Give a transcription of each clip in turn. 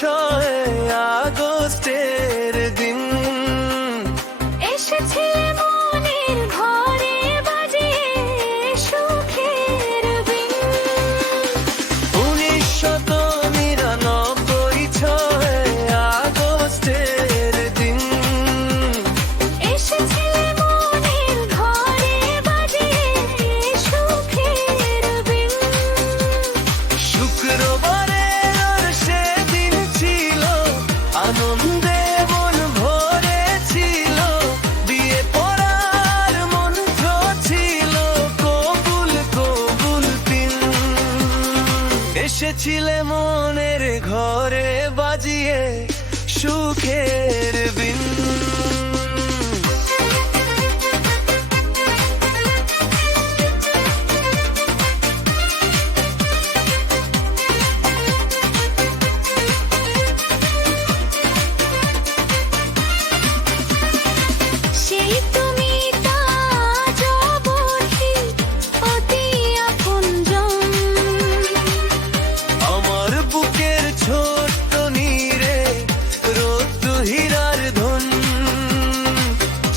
ছয় আগস্টের দিন এসেছে মনের ঘরে বাজিয়ে সুখের বিন। 1999 ছয় আগস্টের দিন এসেছে মনের ঘরে বাজিয়ে সুখের বিন। শুক্রবারের সেদিন ছিল আনন্দে মন ভরে ছিল, বিয়ে পড়ার মন্ত্র ছিল কবুল কবুল পিন। এসেছিলে মনের ঘরে বাজিয়ে সুখের বিন। সেই তুমি তাজ অবধি অতি আপনজন। আমার বুকের ছোট্ট নীরে রোদ হীরার ধন।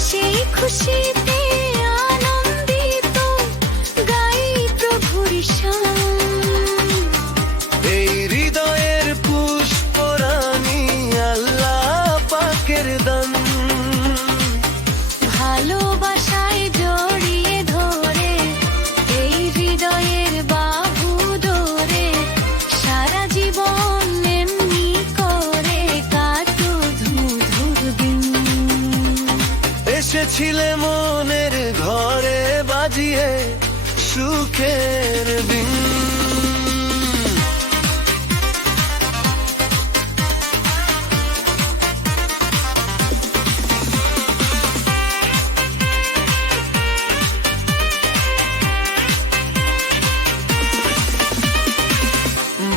সেই খুশিতে আনন্দিত গাই প্রভুর শান। এই হৃদয়ের পুষ্পরাণী আল্লাহ পাকের দান। ভালোবাসায় জড়িয়ে ধরে এই হৃদয়ের বাহু ধরে সারা জীবন এমনি করে কাটো ধুধুর দিন। এসেছিলে মনের ঘরে বাজিয়ে সুখের বিন।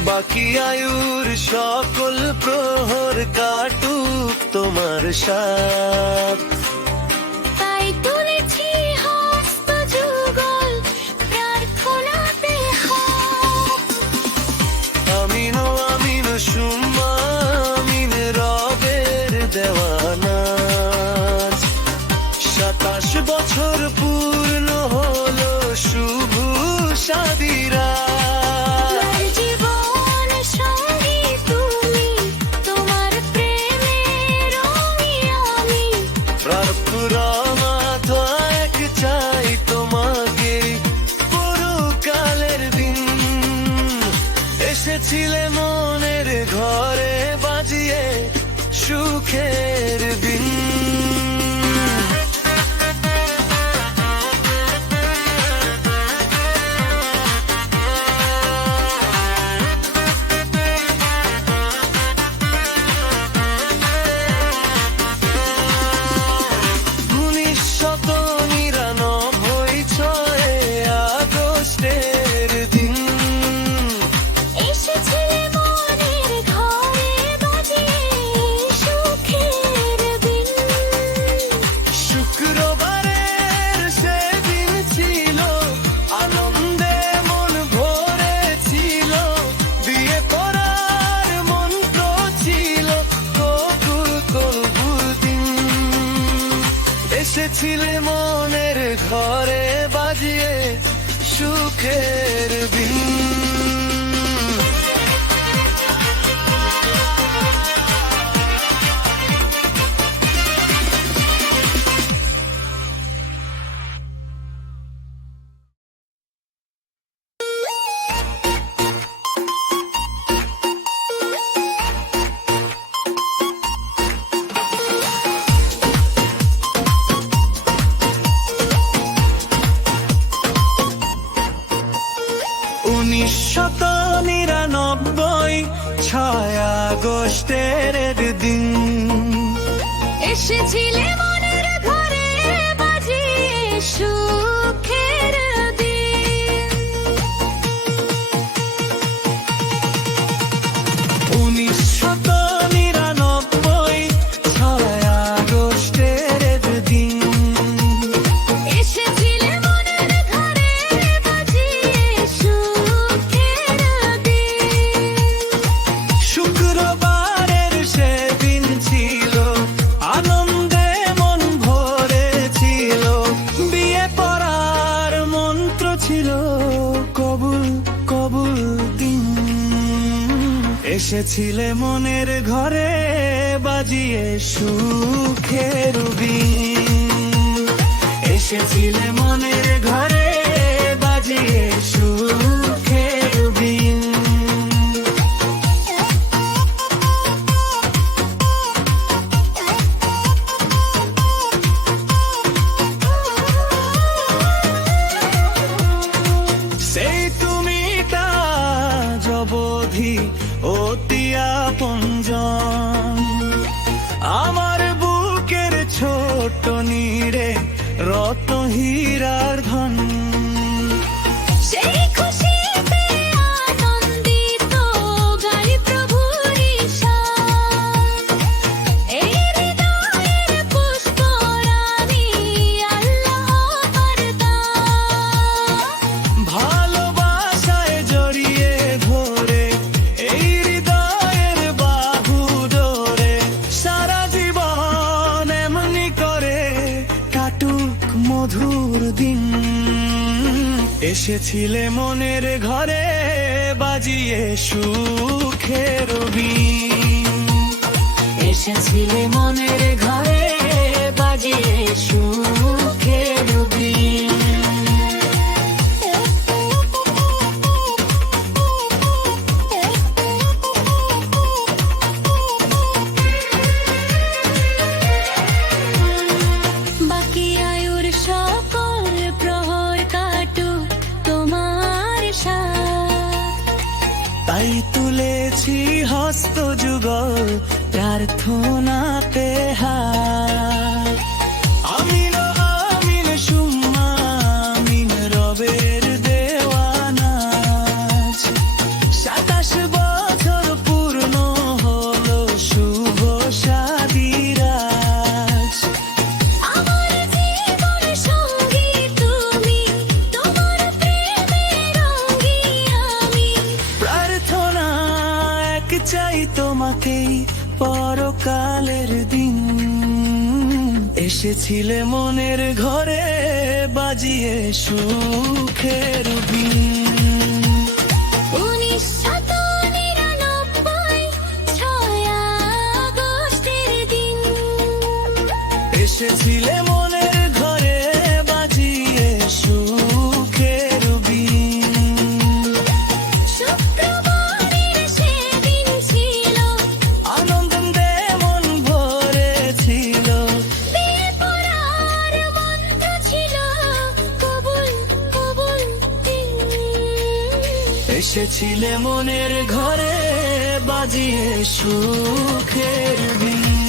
বাকি আয়ুর সকল প্রহর কাটুক তোমার সাথ। তাই তুলেছি হস্ত যুগল প্রার্থনাতে হাত। আমিন ও আমিন সুম্মা আমিন রবের দেওয়ানা। 27 বছর পূর্ণ হলো শুভ সাদিরা। আমার জীবন সঙ্গী তুমি, তোমার প্রেমে রঙি আমি। প্রার্থনা এক চাই তোমাকে পরকালের দিন। এসেছিলে মনের ঘরে বাজিয়ে সুখের দিন। ছয় আগস্টের দিন এসেছিলে মনের ঘরে বাজিয়ে সুখের বিন। শুক্রবারের সেদিন ছিল আনন্দে মন ভরে ছিল, বিয়ে করার মন্ত্র ছিল কবুল কবুল দিন। এসেছিলে মনের ঘরে বাজিয়ে সুখের বিন। উনিশশত 99 ছয় আগস্টের দিন এসেছিলে মনের ঘরে বাজিয়ে সুখের দিন। 1999 ছয় আগস্টের দিন এসেছিলে মনের ঘরে বাজিয়ে সুখের দিন। শুক্রবার এসেছিলে মনের ঘরে বাজিয়ে সুখের বিন, এসেছিলে মনের ঘরে বাজিয়ে সুখের বিন। সেই তুমি তা জবধি অতি আপনজন, আমার বুকের ছোট নীড়ে রত্ন হীরার ধন। সেই খুশিতে আনন্দিত গাই প্রভুর ঈশান, এই হৃদয়ের পুষ্করাণী আল্লাহর দান। ভালোবাসায় জড়িয়ে ধরে এই হৃদয়ের বাহু ধরে সারা জীবন এমনি করে কাটুক মধুর দিন। এসেছিলে মনের ঘরে বাজিয়ে সুখের বিন, এসেছিলে মনের ঘরে বাজিয়ে সুখের বিন। বাকি আয়ুর সকল প্রহর কাটুক তোমার সাথ, তাই তুলেছি হস্ত যুগল প্রার্থনাতে হাত। আমিন আমিন সুম্মা আমিন রবের দেওয়ানাজ, 27 বছর পূর্ণ হলো শুভ শাদিরাজ। আমার জীবন সঙ্গী তুমি, তোমার প্রেমে রঙ্গি আমি। প্রার্থনা এক চাই তোমাকেই পরকালের দিন, এসেছিলে মনের ঘরে বাজিয়ে সুখের বিন। 1999 6 আগস্টের দিন, এসেছিলে মনের ঘরে বাজিয়ে সুখের বিন। শুক্রবারের সেদিন ছিল, আনন্দে মন ভরেছিল, বিয়ে পড়ার মন্ত্র ছিল, কবুল কবুল দিন। এসেছিলে মনের ঘরে বাজিয়ে সুখের বিন।